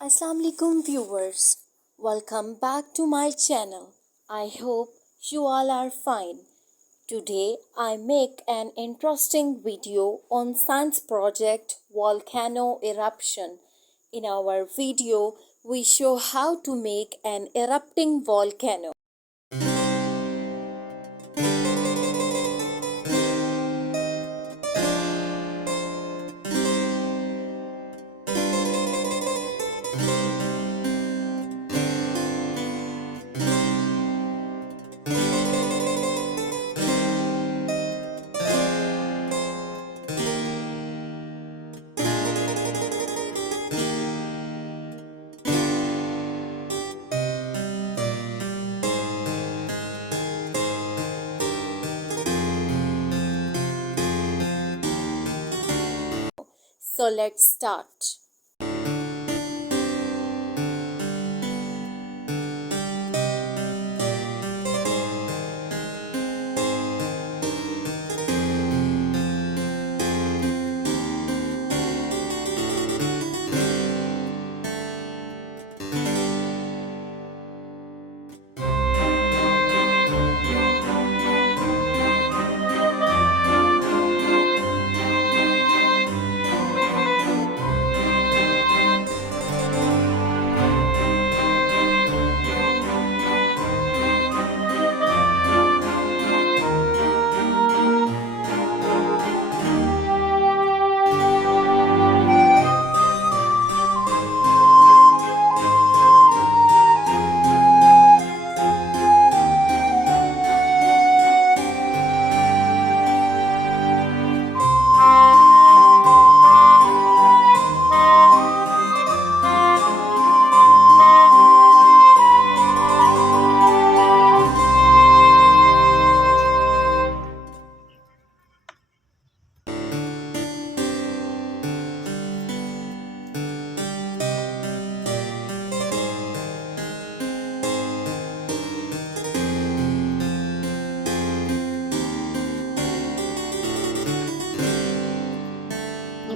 Assalamualaikum viewers, welcome back to my channel. I hope you all are fine. Today I make an interesting video on science project Volcano eruption. In our video we show how to make an erupting volcano. So let's start.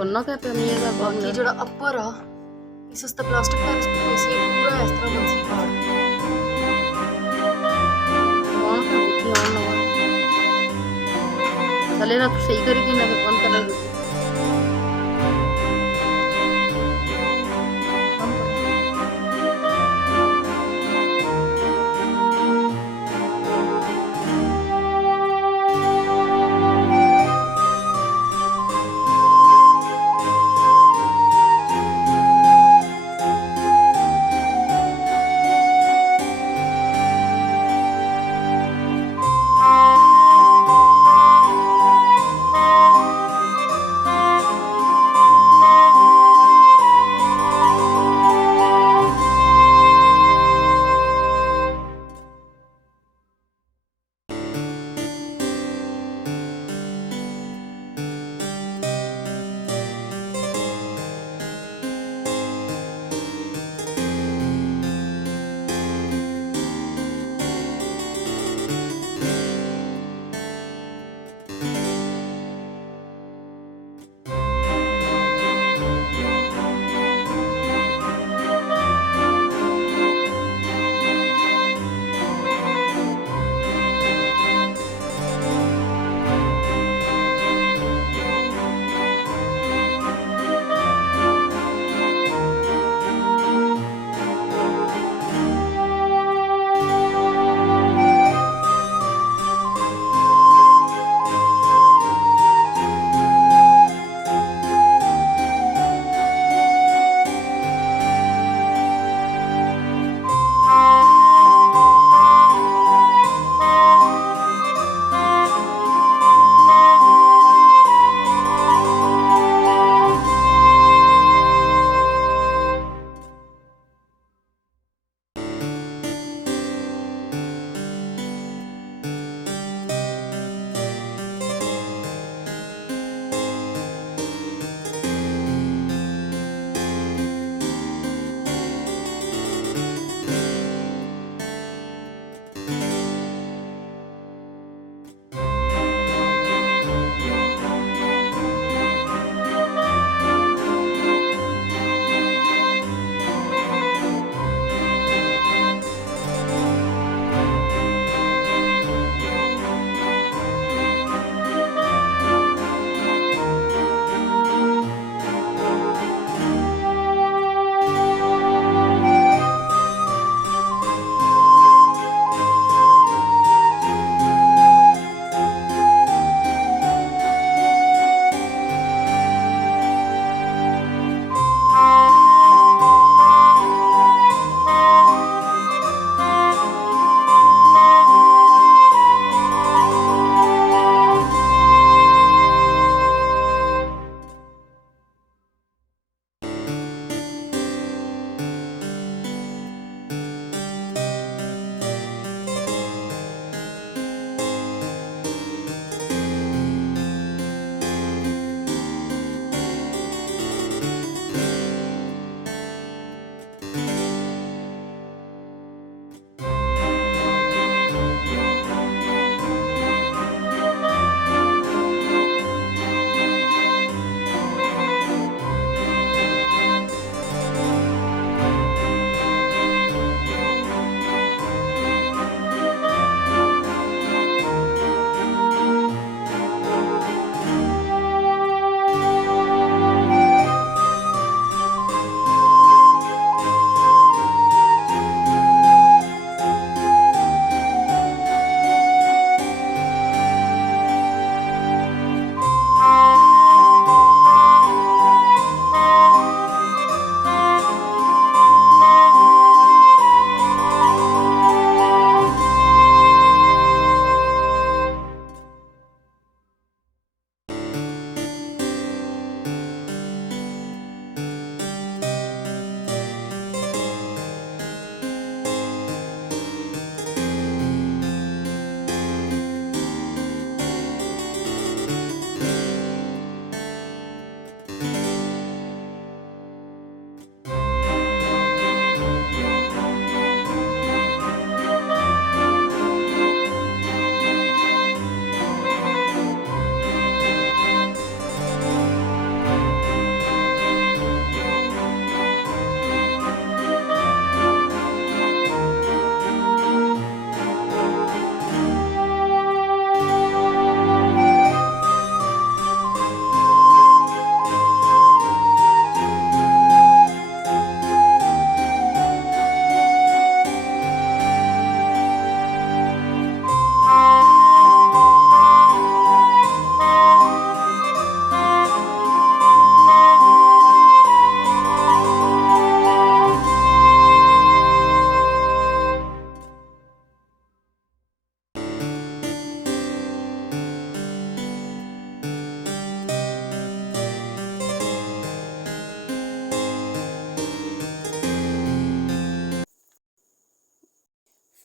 बनना क्या पे अमीर का बाकी ਜਿਹੜਾ upper ਆ ਇਸ ਉਸਤੇ ਪਲਾਸਟਿਕ ਦਾ ਸੀ ਪੂਰਾ ਇਸ ਤਰ੍ਹਾਂ ਬਣ ਸੀ ਪਹਾੜ कौन का देखी और ना चले ना तो सही करेगी ना फिर बंद कर देगी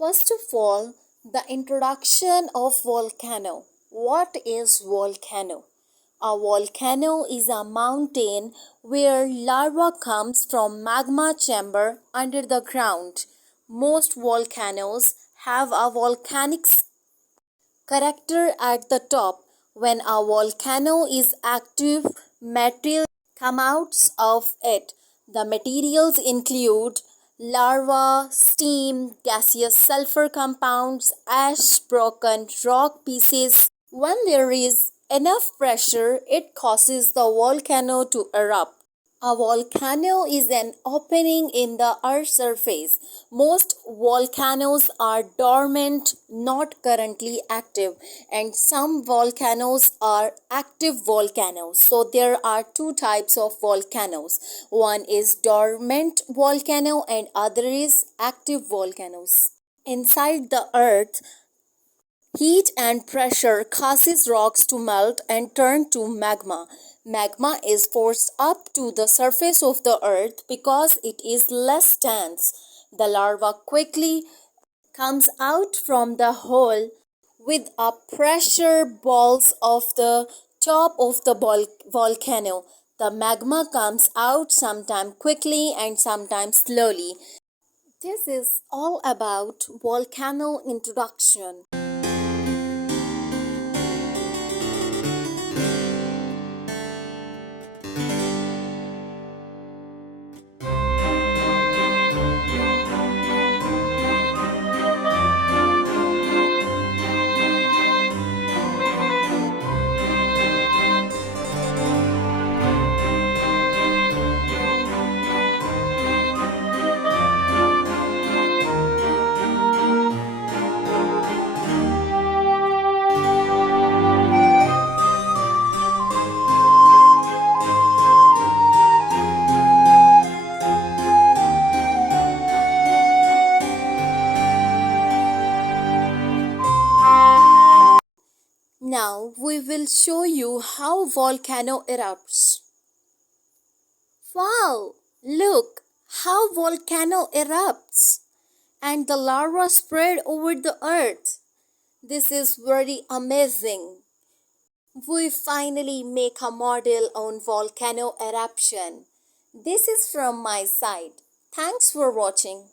First of all, the introduction of volcano. What is volcano? A volcano is a mountain where lava comes from magma chamber under the ground. Most volcanoes have a volcanic character at the top. When a volcano is active, material come out of it. The materials include lava, steam, gaseous sulfur compounds, ash, broken rock pieces. When there is enough pressure, it causes the volcano to erupt. A volcano is an opening in the earth's surface. Most volcanoes are dormant, not currently active, and some volcanoes are active volcanoes. So there are two types of volcanoes. One is dormant volcano and other is active volcanoes. Inside the earth, heat and pressure causes rocks to melt and turn to magma. Magma is forced up to the surface of the earth because it is less dense. The lava quickly comes out from the hole with a pressure balls of the top of the volcano. The magma comes out sometimes quickly and sometimes slowly. This is all about volcano introduction. Now we will show you how volcano erupts. Wow! Look how volcano erupts and the lava spread over the earth. This is very amazing. We finally make a model on volcano eruption. This is from my side. Thanks for watching.